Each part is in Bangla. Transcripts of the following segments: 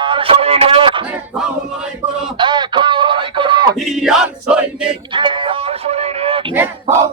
আর সৈনিক লড়াই করো এখন লড়াই করো হিয়ার সৈনিক আর সৈনিক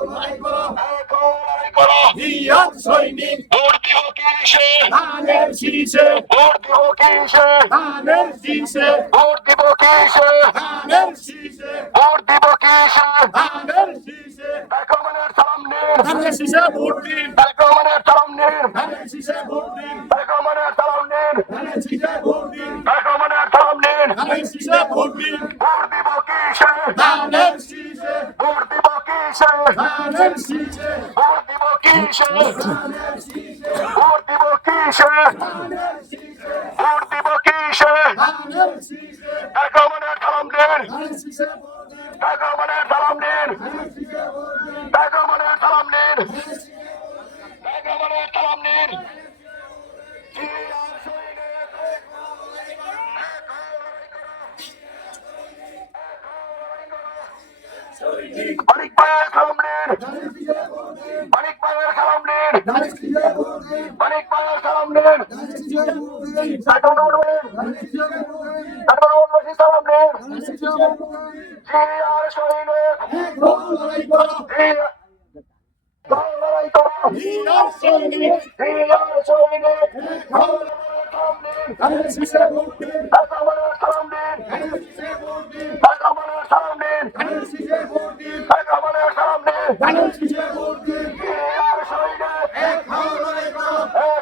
লড়াই করো এখন লড়াই করো হিয়ার সৈনিক ভোট দিব কিসে ধানের শীষে ভোট দিব কিসে ধানের শীষে ভোট দিব কিসে ধানের শীষে ভোট দিব কিসে ধানের শীষে বেগমের সামনে ধানের শীষে ভোট দিন বেগমের সামনে ধানের শীষে ভোট দিন বেগমের সামনে ধানের শীষে ভোট দিন বেগমের সামনে ধানের শীষে ভোট দিন ভোট দিব কিসে ধানের শীষে ভোট দিব কিসে ধানের শীষে ভোট দিব কিসে ধানের শীষে ভোট দিব কিসে ধানের শীষে ভোট দিব কিসে ধানের শীষে বেগমের সামনে ধানের শীষে ভোট দিন বেগমের সামনে ধানের শীষে ভোট দিন বেগমের সামনে বেগমের সামনে অনেক পায়ের সামনে অনেক পায়ের সামনে ধানের শীষে ভোট দিন অনেক পায়ের সামনে ধানের শীষে ভোট দিন ধানের শীষে ভোট দিন সামনে ধানের শীষে ভোট দিন আর সৈনিক লড়াই করো লড়াই করো হিয়ার সৈনিক আর সৈনিক ধানের শীষে ভোট দিন বেগমের সামনে ধানের শীষে ভোট দিন বেগমের সামনে ধানের শীষে ভোট দিন বেগমের সামনে ধানের শীষে ভোট দিন আর সৈনিক লড়াই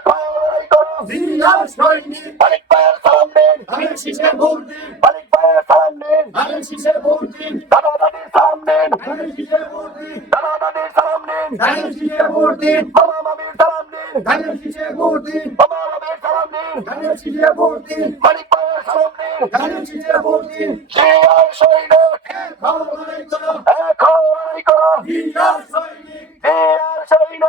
করো লড়াই করো হিয়ার সৈনিক অনেক পায়ের সামনে ধানের শীষে ভোট দিন অনেক পায়ের সামনে ধানের শীষে ভোট দিন দাদা দাদির সামনে ধানের শীষে ভোট দিন দাদা দাদির সামনে ধানের শীষে ভোট দিন মামা মামির সামনে ধানের শীষে ভোট দিন মামা মামির সামনে ধানের শীষে ভোট দিন অনেক পায়ের সামনে ধানের শীষে ভোট দিন আর সৈনিক লড়াই করো এখন লড়াই করো হিয়ার সৈনিক আর সৈনিক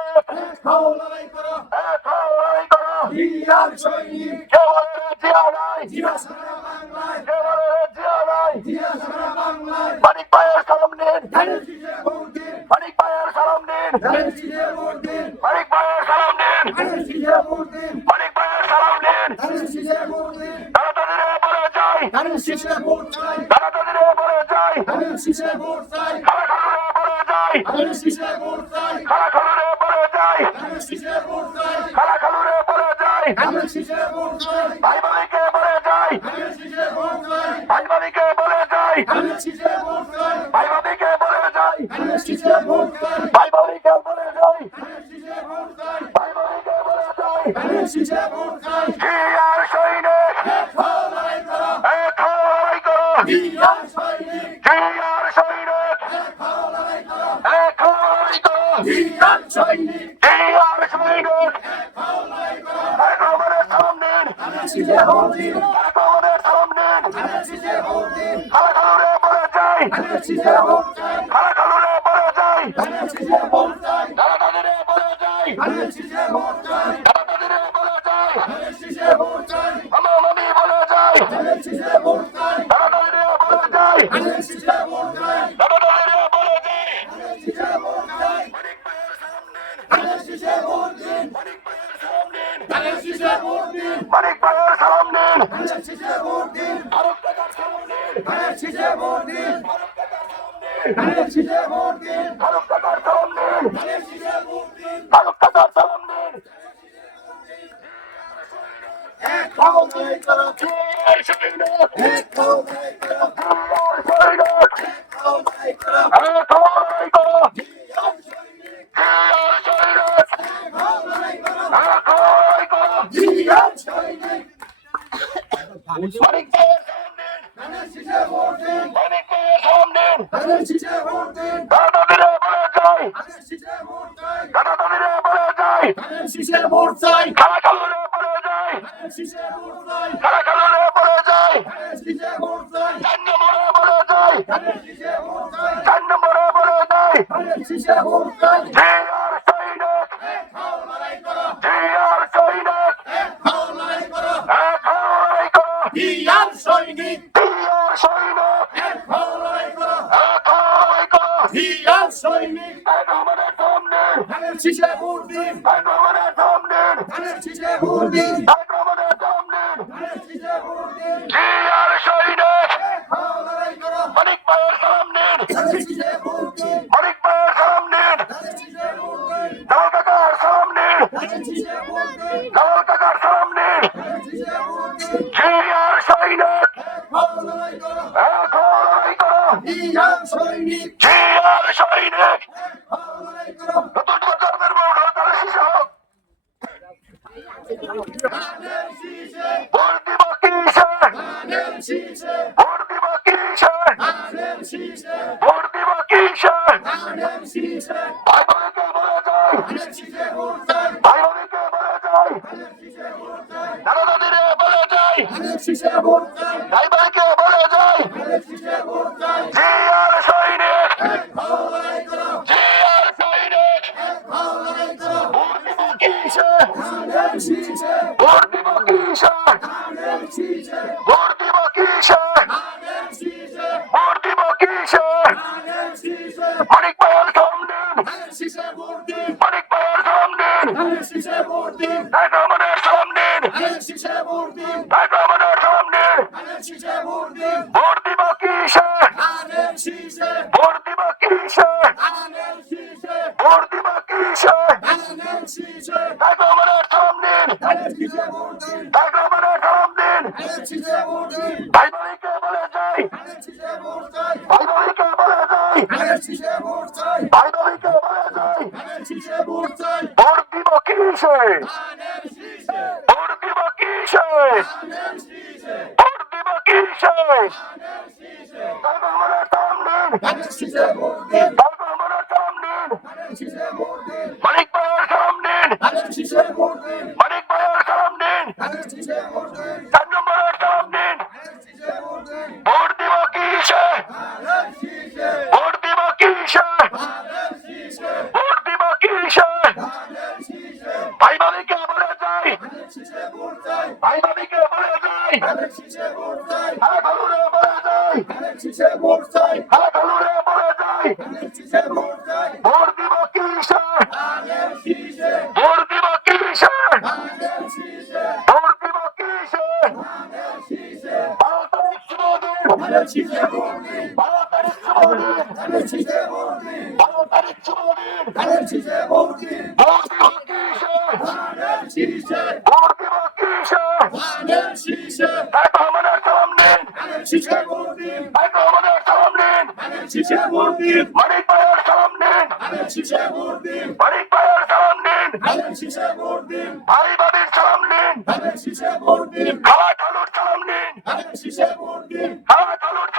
লড়াই করো এখন লড়াই করো হিয়ার সৈনিক কেবলের জিয়া নাই জিয়া সারা বাংলায় কেবলের জিয়া নাই জিয়া সারা বাংলায় অনেক পায়ের সামনে ধানের শীষে ভোট দিন অনেক পায়ের সামনে ধানের শীষে ভোট দিন অনেক পায়ের সামনে ধানের শীষে ভোট দিন অনেক পায়ের সামনে ধানের শীষে ভোট দিন দাদা দাদিরে বলে যাই ধানের শীষে ভোট চাই দাদা দাদিরে বলে যাই ধানের শীষে ভোট চাই খালা খালুরে বলে যাই ধানের শীষে ভোট চাই খালা খালুরে বলে যাই ধানের শীষে ভোট চাই খালা খালুরে বলে যাই ধানের শীষে ভোট চাই ভাই ভাবিকে বলে যাই ধানের শীষে ভোট চাই ভাই ভাবিকে বলে যাই ধানের শীষে ভোট চাই ভাই ভাবিকে বলে যাই ধানের শীষে ভোট চাই ভাই ভাবিকে বলে যাই ধানের শীষে ভোট চাই ভাই ভাবিকে বলে যাই ধানের শীষে ভোট চাই আর সৈনিক লড়াই করো এখন লড়াই করো হিয়ার সৈনিক আর সৈনিক লড়াই করো এখন লড়াই করো হিয়ার সৈনিক আর সৈনিক লড়াই করো বেগমের সামনে ধানের শীষে ভোট দিন বেগমের সামনে ধানের শীষে ভোট দিন খালা খালুরে বলে যাই ধানের শীষে ভোট চাই খালা খালুরে বলে যাই ধানের শীষে ভোট চাই দাদা দাদিরে বলে যাই ধানের শীষে ভোট চাই দাদা দাদিরে বলে যাই ধানের শীষে ভোট চাই মামা মামি বলে যাই ধানের শীষে ভোট চাই দাদা দাদিরে বলে যাই ধানের শীষে ভোট চাই দাদা দাদিরে বলে যাই ধানের শীষে ভোট চাই অনেক পায়ের সামনে ধানের শীষে ভোট দিন অনেক পায়ের সামনে ধানের শীষে ভোট দিন অনেক পায়ের সামনে ধানের শীষে ভোট দিন ভারত টাকার সামনে ধানের শীষে ভোট দিন ভারত টাকার সামনে ধানের শীষে ভোট দিন ভারত টাকার সামনে ধানের শীষে ভোট দিন ভারত টাকার সামনে লড়াই করো আর সৈনিক লড়াই করো আর সৈনিক লড়াই করো এখন লড়াই করো হিয়ার সৈনিক আর সৈনিক লড়াই করো এখন লড়াই করো হিয়ার সৈনিক অনেক পায়ের সামনে ধানের শীষে ভোট দিন অনেক পায়ের সামনে ধানের শীষে ভোট দিন দাদা দাদিরে বলে যাই ধানের শীষে ভোট চাই দাদা দাদিরে বলে যাই ধানের শীষে ভোট চাই খালা খালুরে বলে যাই ধানের শীষে ভোট চাই খালা খালুরে বলে যাই ধানের শীষে ভোট চাই 4 নম্বরে বলে যাই ধানের শীষে ভোট চাই 4 নম্বরে বলে যাই ধানের শীষে ভোট চাই আর সৈনিক লড়াই করো আর সৈনিক লড়াই করো এখন লড়াই করো হিয়ার সৈনিক আর সৈনিক লড়াই করো এখন লড়াই করো হিয়ার সৈনিক বেগমের সামনে ধানের শীষে ভোট দিন বেগমের সামনে ধানের শীষে ভোট দিন বেগমের সামনে ধানের শীষে ভোট দিন জিয়ার সৈনিক এখন লড়াই করো এখন লড়াই করো জিয়ার সৈনিক জিয়ার সৈনিক এখন লড়াই করো নতুন সরকারের ভোট তারা শিশু হোক ধানের শীষে ভোট দিব কিসে ধানের শীষে ভোট দিব কিসে ধানের শীষে ভোট দিব কিসে ধানের শীষে ভাই বোনকে বলে যাই ধানের শীষে ভোট চাই ভাই বোনকে বলে যাই ধানের শীষে ভোট চাই দাদা দাদিরে বলে যাই ধানের শীষে ভোট চাই ভাই ভাইকে বলে যাই ধানের শীষে ভোট চাই জিয়ার সৈনিক এখন লড়াই করো জিয়ার সৈনিক এখন লড়াই করো ভোট দিব কিসে ধানের শীষে ভোট দিব কিসে ধানের শীষে ভোট দিব কিসে ধানের শীষে ভোট দিব কিসে ধানের শীষে মানিক ভাইয়ের সামনে ধানের শীষে ভোট দিন মানিক ভাইয়ের সামনে ধানের শীষে ভোট দিন তাই আমাদের সামনে ধানের শীষে ভোট দিন তাই আমাদের সামনে ধানের শীষে ভোট দিন ভোট দিব কিসে ধানের শীষে ভোট দিব কিসে ধানের শীষে ভোট দিব কিসে ধানের শীষে তাই আমাদের সামনে ধানের শীষে ভোট দিন তাই আমাদের সামনে ধানের শীষে ভোট দিন ভাই ভাইকে বলে যাই ধানের শীষে ভোট চাই ভাই ভাইকে বলে যাই ধানের শীষে ভোট চাই ভাই ভাইকে বলে যাই ধানের শীষে ভোট চাই ভোট দিব কিসে ধানের শীষে ভোট দিব কিসে ধানের শীষে ভোট দিব কিসে ধানের শীষে তাই আমাদের সামনে ধানের শীষে ভোট দিন তাই আমাদের সামনে ধানের শীষে ভোট দিন মানিক ভাইয়ের সামনে ধানের শীষে ভোট দিন মানিক ভাইয়ের সামনে ধানের শীষে ভোট দিন 4 নম্বরের সামনে ধানের শীষে ভোট দিন ভোট দিব কিসে ধানের শীষে ভোট দিব কিসে ধানের শীষে ভোট দিব কিসে ধানের শীষে ভাই ভাইকে বলে যাই ধানের শীষে ভোট চাই ভাই ভাইকে বলে যাই ধানের শীষে ভোট চাই হ্যাঁ ভালুরে বলে যাই ধানের শীষে ভোট চাই হ্যাঁ ভালুরে বলে যাই ধানের শীষে ভোট চাই ভোট দিব কিসে ধানের শীষে ভোট দিব কিসে ধানের শীষে ভোট দিব কিসে ধানের শীষে 12 তারিখ শুভদিন ধানের শীষে ভোট দিন 12 তারিখ শুভদিন ধানের শীষে ভোট দিন 12 তারিখ শুভদিন ধানের শীষে ভোট দিন ভোট দিব কিসে ধানের শীষে ভোট দিব কিসে ধানের শীষে তাই আমাদের সামনে ধানের শীষে ভোট দিন তাই আমাদের সামনে ধানের শীষে ভোট দিন মানিক ভাইয়ের সামনে ধানের শীষে ভোট দিন মানিক ভাইয়ের সামনে ধানের শীষে ভোট দিন ভাই বাবির সামনে ধানের শীষে ভোট দিন খাওয়া ঠালুর সামনে ধানের শীষে ভোট দিন খাওয়া ঠালুর